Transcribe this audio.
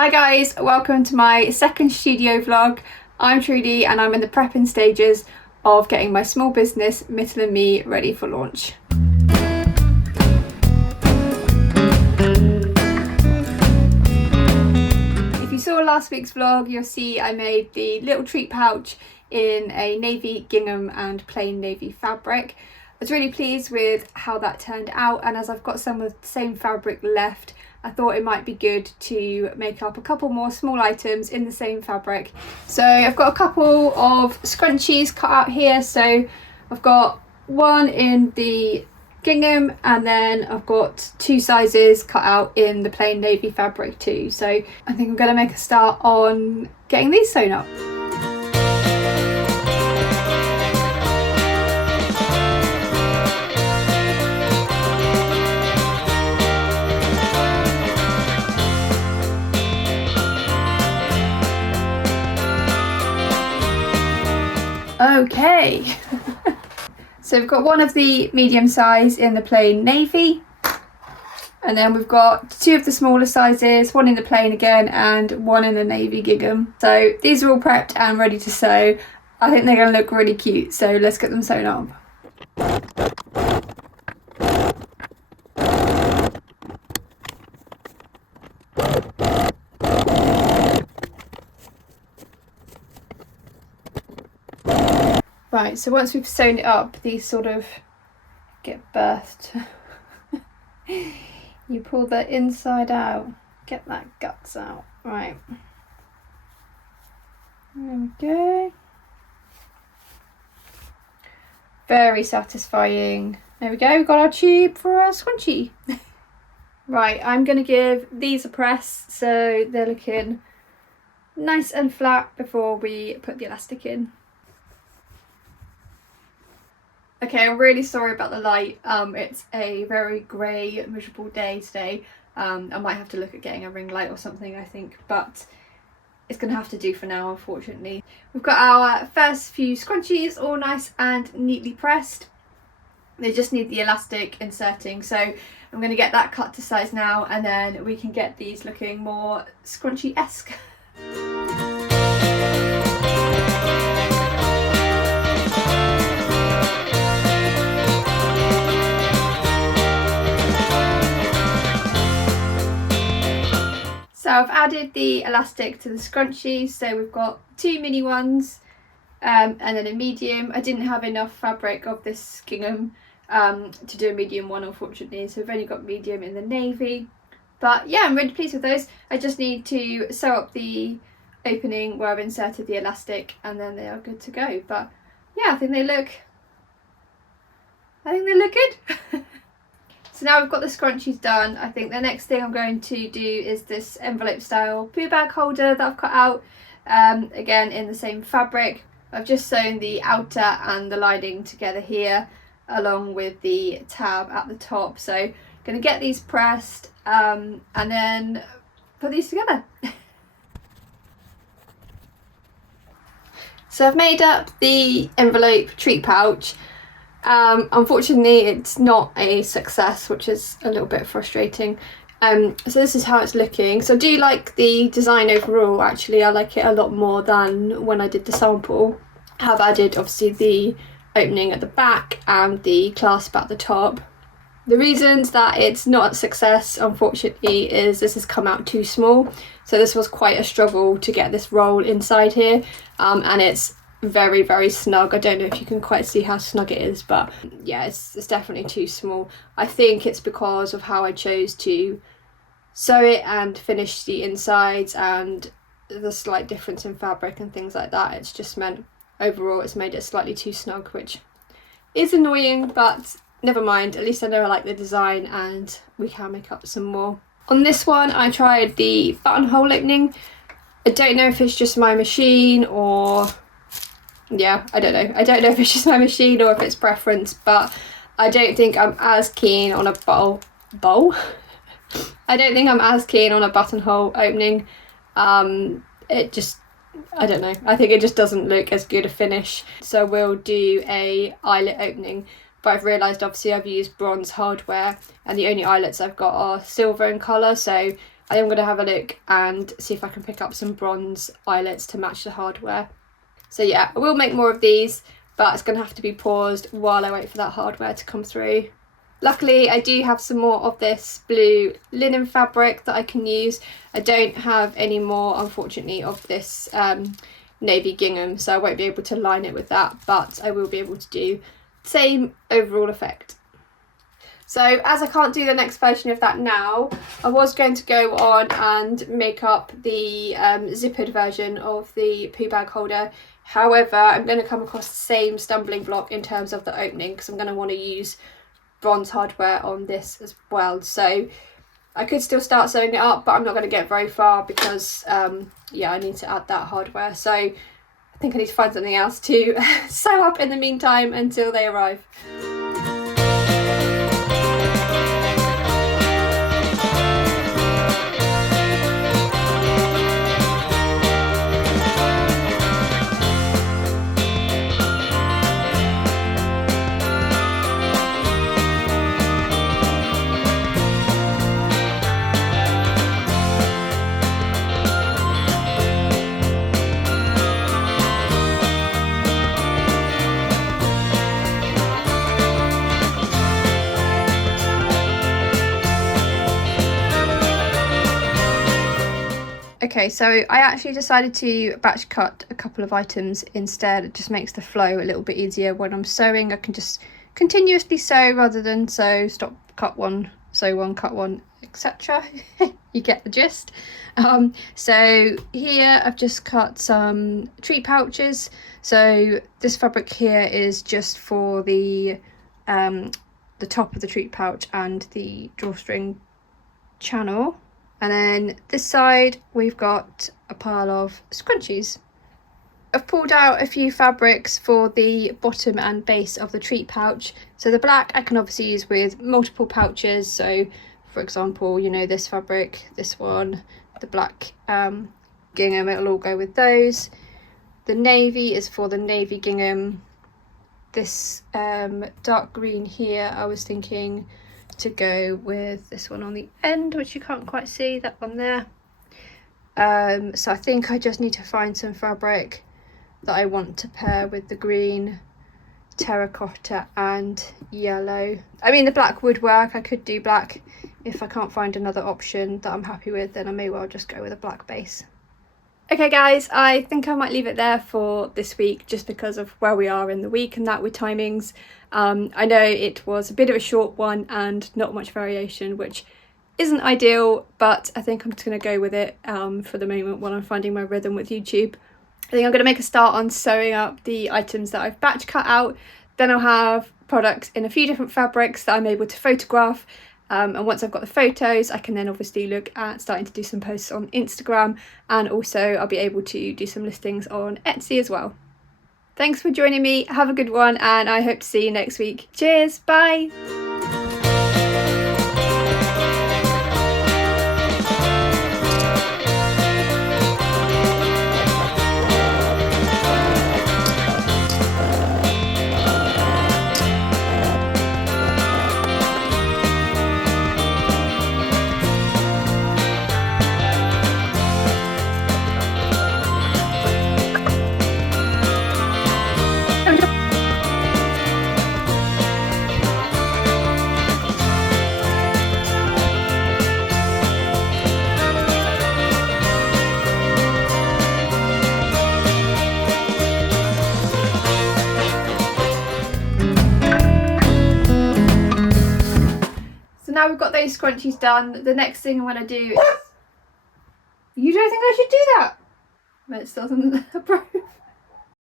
Hi guys, welcome to my second studio vlog. I'm Trudy and I'm in the prepping stages of getting my small business Mittel Me ready for launch. If you saw last week's vlog, you'll see I made the little treat pouch in a navy gingham and plain navy fabric. I was really pleased with how that turned out, and as I've got some of the same fabric left, I thought it might be good to make up a couple more small items in the same fabric. So I've got a couple of scrunchies cut out here. So I've got one in the gingham and then I've got two sizes cut out in the plain navy fabric too. So I think I'm going to make a start on getting these sewn up. Okay, so we've got one of the medium size in the plain navy, and then we've got two of the smaller sizes, one in the plain again and one in the navy gingham. So these are all prepped and ready to sew. I think they're going to look really cute, so let's get them sewn up. Right, so once we've sewn it up, these sort of get burst. You pull the inside out, get that guts out. Right. There we go. Very satisfying. There we go, we've got our tube for our scrunchie. Right, I'm going to give these a press so they're looking nice and flat before we put the elastic in. Okay, I'm really sorry about the light. It's a very grey, miserable day today. I might have to look at getting a ring light or something, I think, but it's going to have to do for now, unfortunately. We've got our first few scrunchies all nice and neatly pressed. They just need the elastic inserting, so I'm going to get that cut to size now, and then we can get these looking more scrunchie-esque. So I've added the elastic to the scrunchie, so we've got two mini ones and then a medium. I didn't have enough fabric of this gingham to do a medium one, unfortunately, so we've only got medium in the navy. But yeah, I'm really pleased with those. I just need to sew up the opening where I've inserted the elastic and then they are good to go. But yeah, I think they look good. So now we've got the scrunchies done, I think the next thing I'm going to do is this envelope style poo bag holder that I've cut out, again in the same fabric. I've just sewn the outer and the lining together here along with the tab at the top. So I'm going to get these pressed and then put these together. So I've made up the envelope treat pouch. Unfortunately it's not a success, which is a little bit frustrating. So this is how it's looking. So I do like the design overall, actually. I like it a lot more than when I did the sample. I have added obviously the opening at the back and the clasp at the top. The reasons that it's not a success, unfortunately, is this has come out too small. So this was quite a struggle to get this roll inside here, and it's very, very snug. I don't know if you can quite see how snug it is, but yeah, it's definitely too small. I think it's because of how I chose to sew it and finish the insides and the slight difference in fabric and things like that. It's just meant overall it's made it slightly too snug, which is annoying, but never mind. At least I know I like the design and we can make up some more. On this one I tried the buttonhole opening. I don't know if it's just my machine or yeah, I don't know. I don't know if it's just my machine or if it's preference, but I don't think I'm as keen on a bowl. I don't think I'm as keen on a buttonhole opening. It just, I don't know. I think it just doesn't look as good a finish. So we'll do a eyelet opening, but I've realised obviously I've used bronze hardware and the only eyelets I've got are silver in colour, so I am going to have a look and see if I can pick up some bronze eyelets to match the hardware. So yeah, I will make more of these, but it's going to have to be paused while I wait for that hardware to come through. Luckily, I do have some more of this blue linen fabric that I can use. I don't have any more, unfortunately, of this navy gingham, so I won't be able to line it with that, but I will be able to do the same overall effect. So as I can't do the next version of that now, I was going to go on and make up the zippered version of the poo bag holder. However, I'm going to come across the same stumbling block in terms of the opening, because I'm going to want to use bronze hardware on this as well. So I could still start sewing it up, but I'm not going to get very far because yeah, I need to add that hardware. So I think I need to find something else to sew up in the meantime until they arrive. Okay, so I actually decided to batch cut a couple of items instead. It just makes the flow a little bit easier when I'm sewing. I can just continuously sew rather than stop, cut one, sew one, cut one, etc. You get the gist. So here I've just cut some treat pouches. So this fabric here is just for the top of the treat pouch and the drawstring channel. And then this side we've got a pile of scrunchies. I've pulled out a few fabrics for the bottom and base of the treat pouch. So the black I can obviously use with multiple pouches. So for example, you know, this fabric, this one, the black gingham, it'll all go with those. The navy is for the navy gingham. This dark green here, I was thinking to go with this one on the end, which you can't quite see, that one there. So I think I just need to find some fabric that I want to pair with the green, terracotta and yellow. I mean, the black would work. I could do black. If I can't find another option that I'm happy with, then I may well just go with a black base. Okay guys, I think I might leave it there for this week, just because of where we are in the week and that with timings. I know it was a bit of a short one and not much variation, which isn't ideal, but I think I'm just going to go with it for the moment while I'm finding my rhythm with YouTube. I think I'm going to make a start on sewing up the items that I've batch cut out. Then I'll have products in a few different fabrics that I'm able to photograph. And once I've got the photos, I can then obviously look at starting to do some posts on Instagram, and also I'll be able to do some listings on Etsy as well. Thanks for joining me, have a good one, and I hope to see you next week. Cheers, bye! Now we've got those scrunchies done, the next thing I'm going to do is... You don't think I should do that? But it still doesn't approve.